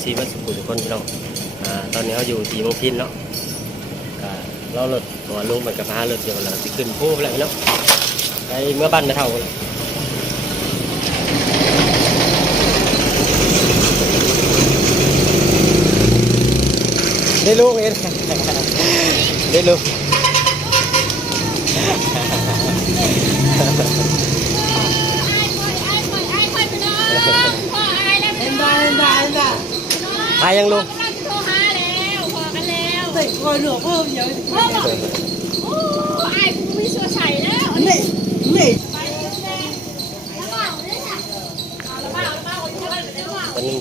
กระลุกซีมาสุขุมทุกคนพี่น้องอ่าตอนนี้เขาอยู่ที่เมืองพินเนาะก็รอรถเพราะว่าลุงมันกับพารถเดี๋ยวเราจะขึ้นภูไปแล้วพี่น้องไปเมื่อบ้านนะเท่ากันได้ลูกเองได้ลูกเห็นได้เห็นได้เห็นได้ หายยังลูกใส่คอยหนูเพิ่มเยอะนี่นี่ตอนนี้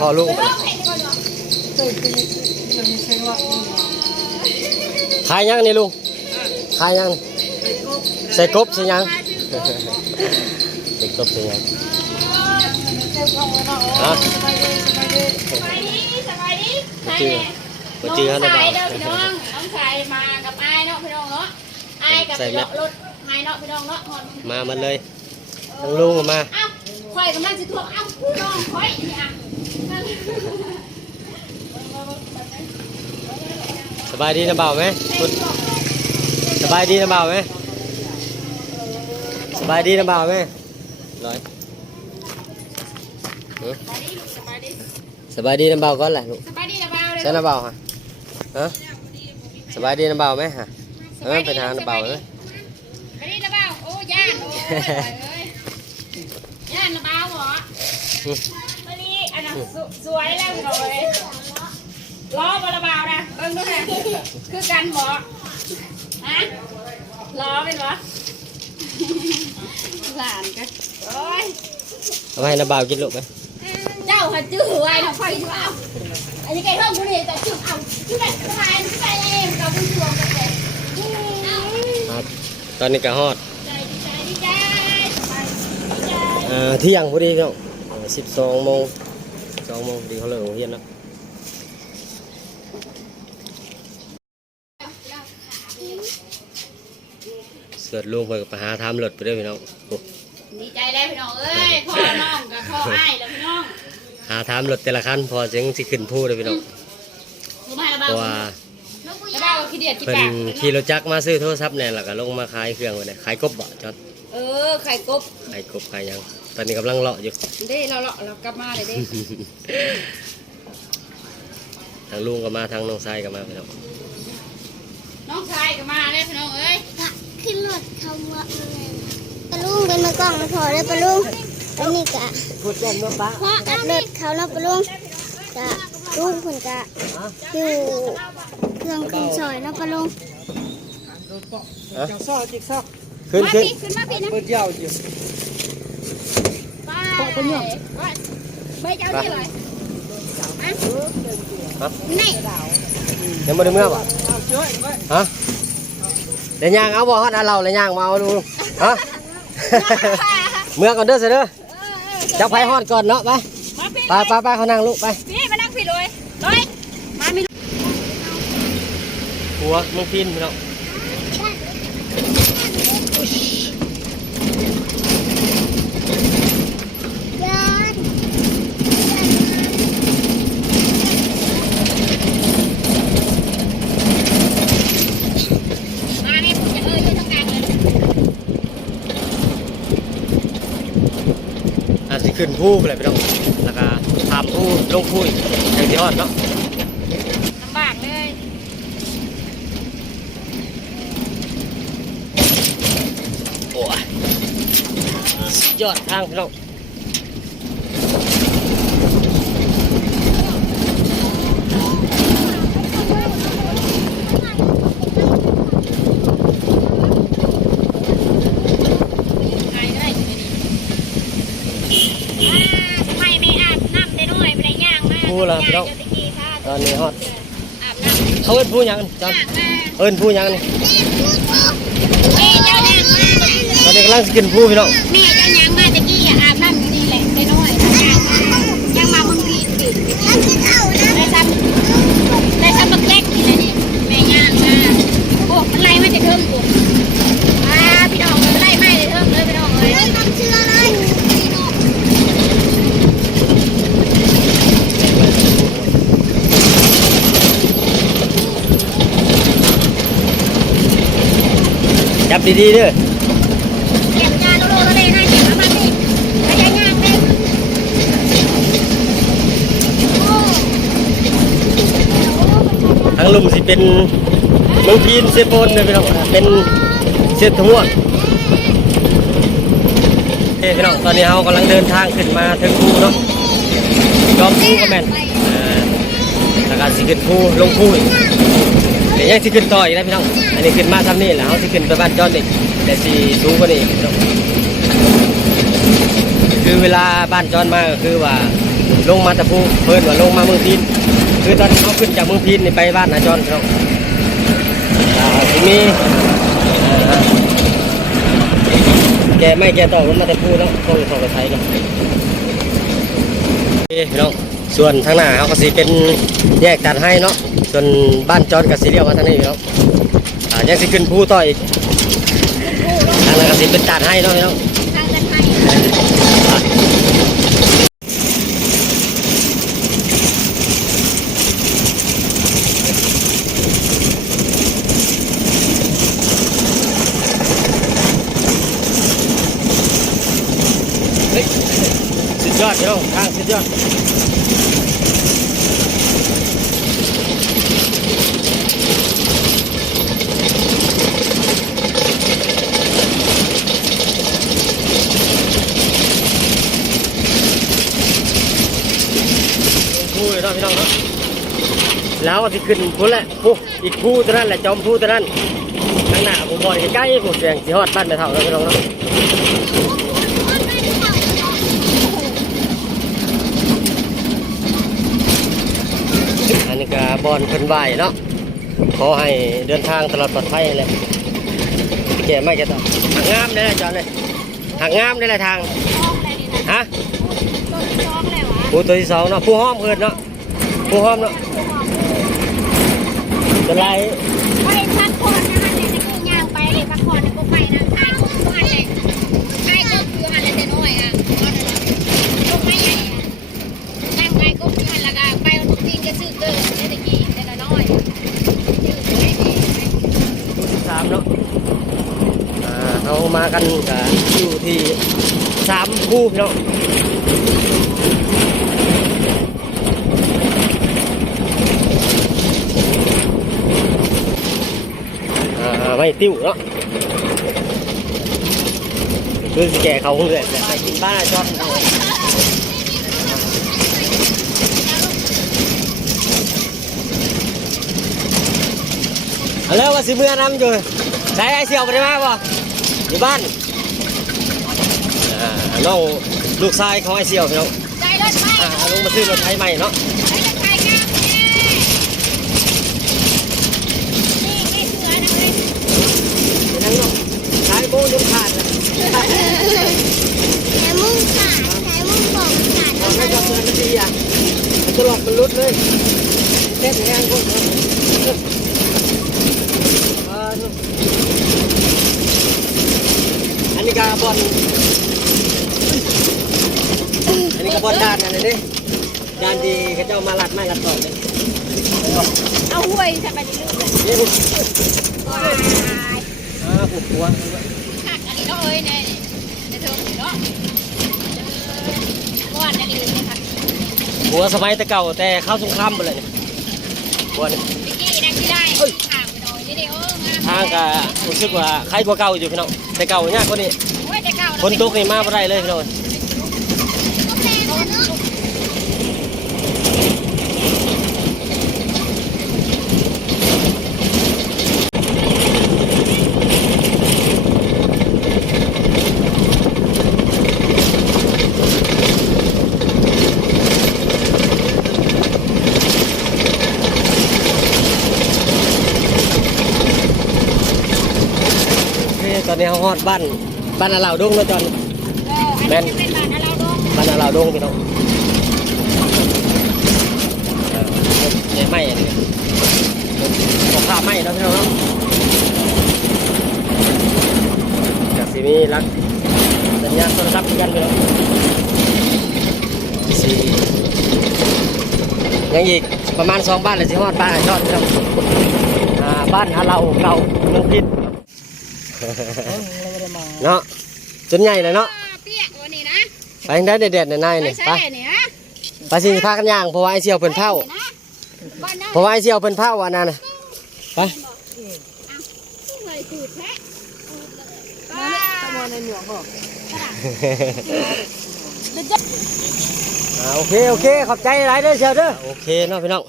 พ่อลูกใส่ตีมันมีเสียงว่าขายยังนี่ลุงขายยังใส่กบใส่ยังใส่กบใส่ยัง ฮะมาจื้อมาจื้อฮะนะบ่าวน้องชายมากับไอ้เนาะพี่น้องเนาะไอ้กับพี่น้องรถไอ้เนาะพี่น้องเนาะมามันเลยทั้งลุงก็มาอ้าวข่อยกำลังจะทวงอ้าวพี่น้องข่อยนี่อะสบายดีนะบ่าวไหมคุณสบายดีนะบ่าวไหมสบายดีนะบ่าวไหมร้อยหึ สบายดีสบายดีสบายดีนะบ่าวก่อนแหละลูกสบายดีนะบ่าวเลยใช่นะบ่าวฮะฮะสบายดีนะบ่าวไหมฮะเออไปทางนะบ่าวไหมสบายดีนะบ่าวโอ้ย่านโอ้ยย่านนะบ่าวเหรอวันนี้อันนั้นสวยแล้วเลยล้อบอลบ่าวนะเบิ่งดูนะคือกันบ่ฮะล้อเป็นวะหลานกันโอ้ยเอาไปให้นะบ่าวกินลูกไห มเจ้าหัดจื้อไว้นะไฟอยู่เอาอันนี้ไก่ท่องกูนี่แต่จื้อเอาจื้อแบบทายจื้อไปเองเราบุญรวมกันเลยเอาครับตอนนี้ก็ฮอดใจดีใจดีใจสบายดีใจอ่าเที่ยงพอดีพี่น้องสิบสองโมงสองโมงพอดีเขาเลิกโรงเรียนแล้วเสือดลุงไปไปหาทำรถไปด้วยพี่น้องโอ้ดีใจแล้วพี่น้องเอ้ยพ่อน้องกับพ่อไอ้แล้ว พี่น้องหาทำรถแต่ละคันพอจึงสิขึ้นผู้เลยพี่น้องรู้ไหมระเพเบ้าราะว่าระเบ้าขี้เดียดขี้เพิ่นปากขี่รถจักรมาซื้อโทรศัพท์เนี่ยแล้วก็ลงมาขายเครื่องไว้เนี่ยขายกบบ่จอดเออไข่กบขายกบขายหยังตอนนี้กำลังเลาะอยู่ เด้เราเราเรากลับมาเลยเด้ทางลุงก็มาทางน้องชายก็มาพี่น้องน้องชายก็มาเลยพี่น้องเอ้ย ขึ้นรถเขาว่าปลาลุงเป็นมากล้องมาพอเลยปลาลุง อันนี้กะพูดเล่นเนาะป้าตัดรถเขาเนาะปลาลุงกะลุงเพิ่นกะอยู่เครื่องขึ้นซอยเนาะปลาลุงจังซ้อจิกซ้อขึ้นมาขึ้นพี่ขึ้นมาพี่นะเปิดยาวอยู่ไปไปเจ้าที่เลยอะนี่ยังไม่ได้เมื่อบ่เอาช่วยไว้ฮะเดี๋ยวย่างเอาบ่ฮอดเอาเราเลยย่างมาเอาดูฮะเมื่อก่อนเด้อเสยเด้อ จับไผฮอดก่อนเนาะไปมาพี่ไปไปไปเขานั่งลูกไปพี่มานั่งพี่เลยเลยมามีหัวมึงพินพี่น้อง ยาน มานี่ผมจะเอ้ยที่ทำงานเลย อาจสิ ขึ้นผู้ไปเลยพี่น้องแล้วก็ทำผู้ลงผู้อีกอย่างที่ฮอดเนาะลำบากเลยโอ้ยสุดยอดทางพี่น้อง ไงได้อยู่ดีทำไมไม่อาบน้ำได้ด้วยไม่ได้ ย่างมากผู้ละพี่น้องย่างเดี๋ยวตะกี้ค่ะตอนนี้ฮอดอาบน้ำเขาเอิ้นผู้หยังจอนย่างมาเอิ้นผู้หยังนี่แม่เจ้าย่างมาตอนนี้กำลังสิขึ้นผู้พี่น้องแม่เจ้าย่างมาตะกี้อะอาบน้ำอยู่นี่แหละได้ด้วยย่างมาย่างมาบนพีสิ แล้วขึ้นเอานะ ได้ซ้ำได้ซ้ำบักเล็กนี่แหละนี่แม่ย่างมาโอ้มันไล่มาจะเทิงกูอ่าพี่น้องมันไล่มาจะเทิงเลยพี่น้องเลย เฮ้ยต้องเชื่อเลย บดีๆเด้อเก็บยานโลโลเลยนะเก็บมาบ้านนี่พยายามเล่นโอ้ทั้งลุมสิเป็นเมืองพีนเซโปนเลยพี่น้องเป็นเซตหัวเฮ้พี่น้องตอนนี้เรากำลังเดินทางขึ้นมาถึงภูเนาะยอมภูก็แม่นอ่าแล้วก็สิขึ้นภูลงภูอีก เดี๋ยวยังสิขึ้นต่ออีกนะพี่น้อง อันนี้ขึ้นมาทำนี่แหละเขาสิขึ้นไปบ้านจอนอีกแต่สิสูงกว่านี้พี่น้องคือเวลาบ้านจอนมาก็คือว่าลงมาตะภูเพิ่นว่าลงมาเมืองพีนคือตอนเขาขึ้นจากเมืองพีนนี่ไปบ้านนาจอนครับอ่าทีนี้แกไม่แกต่อรถมาแต่พูดแล้วต้องอยู่อกระไทยเนาะโอเคพี่น้องส่วนทางหน้าเขาก็สิเป็นแยกกันให้เนาะ ส่วนบ้านจอนกับสีเรียวมาทางนี้พี่น้องอ่ายังสิขึ้นภูต่ออีกทางนั้นก็สิเป็นการให้เนาะพี่น้องทางกันให้เฮ้ยสุดยอดพี่น้องทางสุดยอด พูดเลยเนาะพี่น้องเนาะ แล้วก็สิขึ้นพูดแหละพูอีกพูตัวนั้นแหละจอมพูตัวนั้นข้างหน้าผมบอกใกล้ๆผมเสียงสิฮอดบ้านไม่เท่าแล้วพี่น้องเนาะอันนี้ก็บอลเพิ่นไหวเนาะขอให้เดินทางตลอดปลอดภัยเลยแกไม่แกต่อหักงามได้เลยจอนเลยหักงามได้เลยทางท้องเลยนี่นะฮะต้นท้องเลยวะผู้ตัวที่สองเนาะผู้ห้อมเอินเนาะผู้ห้อมเนาะ จะไล่ไปพักผ่อนนะมันเนี่ยวจะกินยางไปเลยพักผ่อนในพวกไปนะใช่ก็คืออะไรใช่ก็คืออะไรแต่น้อยอะพวกไม่ใหญ่อะนั่งไปก็คืออะไรก็ไปทุกทีจะซื้อเกินได้ตะกี้แต่ละน้อยซื้อไม่ดีสามเนาะเขามากันกับอยู่ที่สามคู่เนาะ ไม่ติ้วเนาะคือสิแกเขาเลยแต่ไปกินบ้านจอดเอาแล้วว่าสิเมื่อนำอยู่ใช้ไอเสี่ยวไปได้มาบ่อยู่บ้านอ่าน้องลูกชายของไอเสี่ยวพี่น้องใจรถไปอ่าลงมาซื้อรถไถใหม่เนาะ ไปรถไปกันนี่นี่เสือนะเว้ย ไปนั่งเนาะขายโบ้ยกขาดเลย แต่มุ่งขาดแต่มุ่งบอกขาด ทำให้กับเงินมันดีอะมันตลอดมันรุดเลยเต้นแรงพวกเนาะอ่าเนาะอันนี้ก็บอลอันนี้ก็บอลด้านอะไรนี่ด้านดีเขาเจ้ามาลัดไม้ลัดต่อเลย เอาห้วยจะไปในลูกเลยนี่ว้ายอ่าปวดหัวหักอันนี้เนาะเอ้ยในในเทิงเนาะก้อนอันนี้เลยค่ะหัวสมัยแต่เก่าแต่เข้าสงครามไปเลยเนี่ยหัวนี่พี่กี้นะที่ได้ห่างไปหน่อยนี่เดียวงามทางก็รู้สึกว่าใครกว่าเก่าอยู่พี่น้องแต่เก่ายากกว่านี้โอ้ยแต่เก่าฝนตกนี่มาบ่ได้เลยพี่น้อง อนนี้เขาฮอดบ้านบ้านอาเหล่าดงแล้วจอนเอออันนี้เป็นบ้านเราดงบ้านอาเหล่าดงพี่น้องเออเนี่ยไม่อันนี้ของข้าไม่แล้วพี่น้องเนาะจากสีนี้รักสัญญาณโทรศัพท์กันพี่น้องสี่ยังอีกประมาณสองบ้านเลยสิฮอดบ้านไอ้ชอดพี่น้องอ่าบ้านอาเหล่าเก่าเมืองพิษ เราไม่ได้มาเนาะจนใหญ่เลยเนาะเปียกวันนี้นะไปทางได้เด็ดๆในในไปนี่ใส่ไปเนี่ยนะไปสิพากันย่างเพราะว่าไอเสี่ยวเพิ่นเผาบ้านนั้นเพราะว่าไอเสี่ยวเพิ่นเผาอันนั้นน่ะไปเคยสูดแท้ถ้ามาในหมวกบอกอ่าโอเคโอเคขอบใจหลายเด้อเสี่ยวเด้อโอเคเนาะพี่น้อง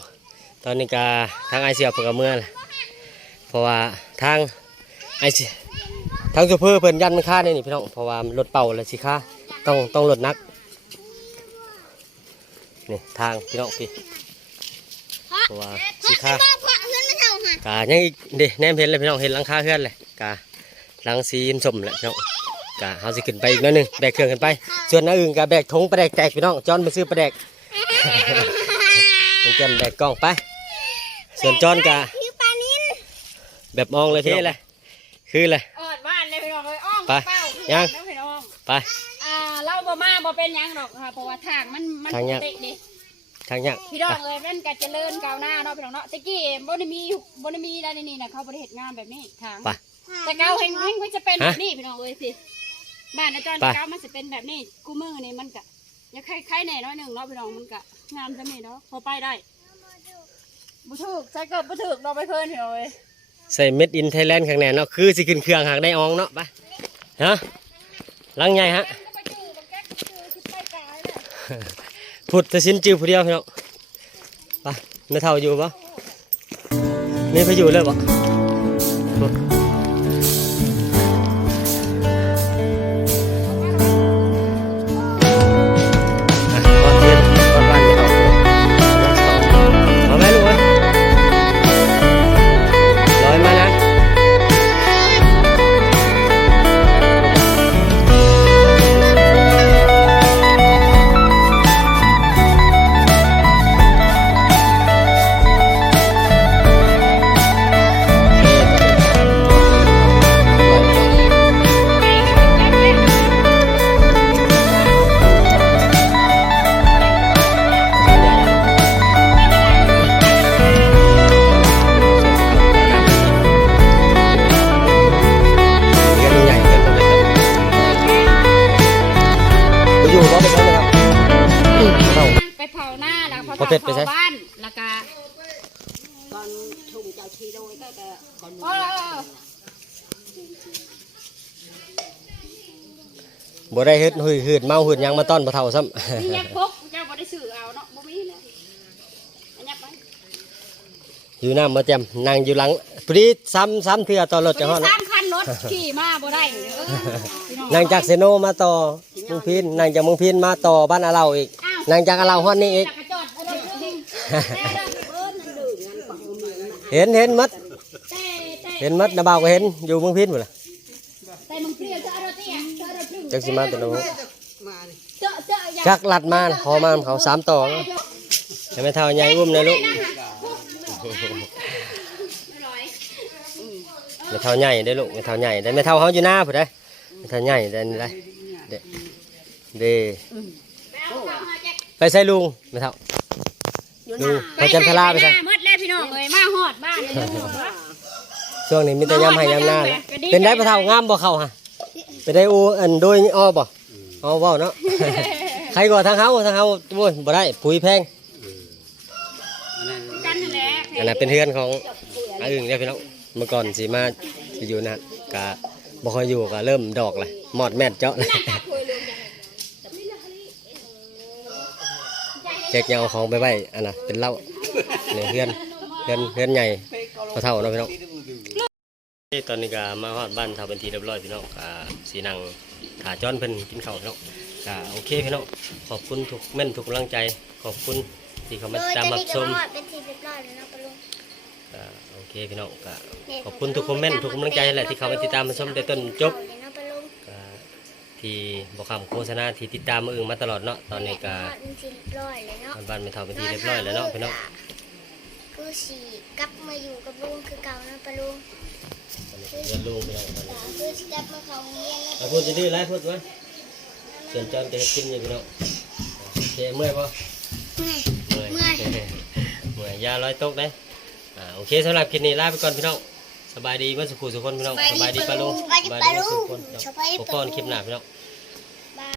ตอนนี้ก็ทางไอเสี่ยวเพิ่นก็เมื่อแหละเพราะว่าทางไอเสี่ย ทางซูเปอร์เพิ่นยันมันค่าเนี่ยนี่พี่น้องเพราะว่ารถเป่าแล้วสิค่าต้องต้องรถหนักนี่ทางพี่น้องพี่เพราะว่าสิค่าพ่อพ่อเพื่อนไม่เท่าหันกายังอีกเด้แนมเห็นเลยพี่น้องเห็นหลังคาเฮือนเลยกาหลังสีสมแหละพี่น้องกาเฮาสิขึ้นไปอีกหนิดนึงแบกเครื่องขึ้นไปส่วนอันอื่นกาแบกทงปลาแดกแตกพี่น้องจอนไปซื้อปลาแดกมึงเกินแบกกล้องไปส่วนจอนกาพี่ปานินแบบมองเลยพี่เลยคือเลยออดบ้า ไปเป้ายังแล้วพี่น้องไปอ่าเราบ่มาบ่เป็นหยังดอกค่ะเพราะว่าทางมันมันทางยากเตะดิทางเนี้ยพี่น้องเลยมันก็เจริญก้าวหน้าเนาะพี่น้องเนาะตะกี้บ่ได้มีบ่ได้มีได้ในนี่นะเขาบ่ได้เฮ็ดงานแบบนี้ทางไปแต่เก่าเฮงเฮงมันจะเป็นฮะแบบนี้พี่น้องเอ้ยสิบ้านอาจารย์ไปเก่ามันจะเป็นแบบนี้กูมือนี่มันก็ยังคล้ายๆแหน่น้อยหนึ่งเนาะพี่น้องมันก็งามจะมีเนาะพอไปได้บ่ถูกใส่เกิดบ่ถูกเราไปเพิ่นพี่น้องเอ้ยใส่เม็ดอินไทยแลนด์ข้างแน่เนาะคือสิขึ้นเครื่องหากได้อองเนาะไป ฮะลังใหญ่ฮะก็ไปจูบักแก๊กก็คือสิไปกายเลยพุทธศิลป์จือผู้เดียวพี่น้องไปไม่เท่าอยู่ปะไม่ไปอยู่เลยปะ ไปเผาหน้าแล้วพอพอเผ็ดไปใช่เผาบ้านแล้วก็ตอนทุ่งเจ้าชีโดยก็จะเออบ่ได้เฮ็ดหืดหืดเมาหืดหยังมาต้อนบ่เท่าซ้ำมียักษ์พกเจ้าบ่ได้ซื้อเอาเนาะบ่มีเลยอันยักษ์ไปอยู่น้ำมาเต็มนั่งอยู่หลังพอดีซ้ำซ้ำเทื่อต่อรถจังฮอดสานะมคันรถขี่มาบ่ได้เด้อพี่น้องนั่งจากเซโนมาต่อเมืองพินนั่งจากเมืองพินมาต่อบ้านอาเราอีก นั่งจากเราฮอดนี่อีก เห็นเห็นมัด เห็นมัดนะบ่าวก็เห็นอยู่เมืองพินหมดเปรี้ยจักสิมาต่โนเจาะเจาะอย่าจักลัดมาขอมาเขาสามต่อให้แม่เท่าใหญ่อุ้มนะลูกร้อยแม่เท่าใหญ่ได้ลูกแม่เท่าใหญ่ได้แม่เท่าเฮาอยู่หน้าพุ่นได้แม่เท่าใหญ่ได้ได้เด้ ไปเอาข้าวมาแจกไปใส่ลุงแม่เท่าลุงพอจันทราไปใส่หมดแล้วพี่น้องเอ้ยมาฮอดบ้านเลยลูกช่วงนี้มีแต่ยำให้ยำหน้าเลยเป็นได้ปะเท่างามบ่เข้าฮะเป็นได้อูอันโดยอ้อบ่อ้อเว้าเนาะใครกว่าทางเฮาทางเฮาโว้ยบ่ได้ปุ๋ยแพงกันนั่นแหละอันนั้นเป็นเฮือนของอาอึ่งเนี่ยพี่น้องเมื่อก่อนสิมาสิอยู่นะกะบ่ค่อยอยู่ก็เริ่มดอกเลยหมอดแม่ดเจาะเลย แจกเหงาของไปไว้อันน่ะเป็นเหล้าเนี่ยเฮือนเฮือนเฮือนใหญ่พอเท่าเนาะพี่น้องตอนนี้ก็มาฮอดบ้านเท่าเป็นทีเรียบร้อยพี่น้องก็สีนังขาจ้อนเพิ่นกินข้าวพี่น้องก็โอเคพี่น้องขอบคุณทุกแม่นทุกกำลังใจขอบคุณที่เขาโดมายตามจะมาได้ชกับมหอดเป็นทีเรียบร้อยแล้วเนาะปะลุงก็โอเคพี่น้องก็ขอบคุณทุกคอมเมนต์ทุกกำลังใจแหละที่เขามาติดตามมาชมแต่ต้นจบ เลยเนาะปะลุง ก็ ที่บอกคำโฆษณาที่ติดตามมาอึ่งมาตลอดเนาะตอนนี้ก็หอดเป็นทีเรียบร้อยเลยเนาะบ้านไม่เท่าเป็นที่เรียบร้อยแล้วเนาะพี่น้องคือสีกลับมาอยู่กับลุงคือเก่าเนาะปะลุงเรียนลูกพี่น้องตอนนี้คือสิกลับมาเขาโรงเรียนแล้วเอาพูดจะดื้อไรพูดไว้เสียนจอนจะเฮ็ดกินอยู่พี่น้องโอเคเมื่อยปะเมื่อยเมื่อยเมื่อยยาร้อยตกได้อ่าโอเคสำหรับคลิปนี้ลาไปก่อนพี่น้อง สบายดีเมื่อสักครู่สุกคนพี่น้องสบายดีปะลุงสบายดีปะลุงสุกคนสบายดีปกปะลุงป้อนคลิปหน้าพี่น้อง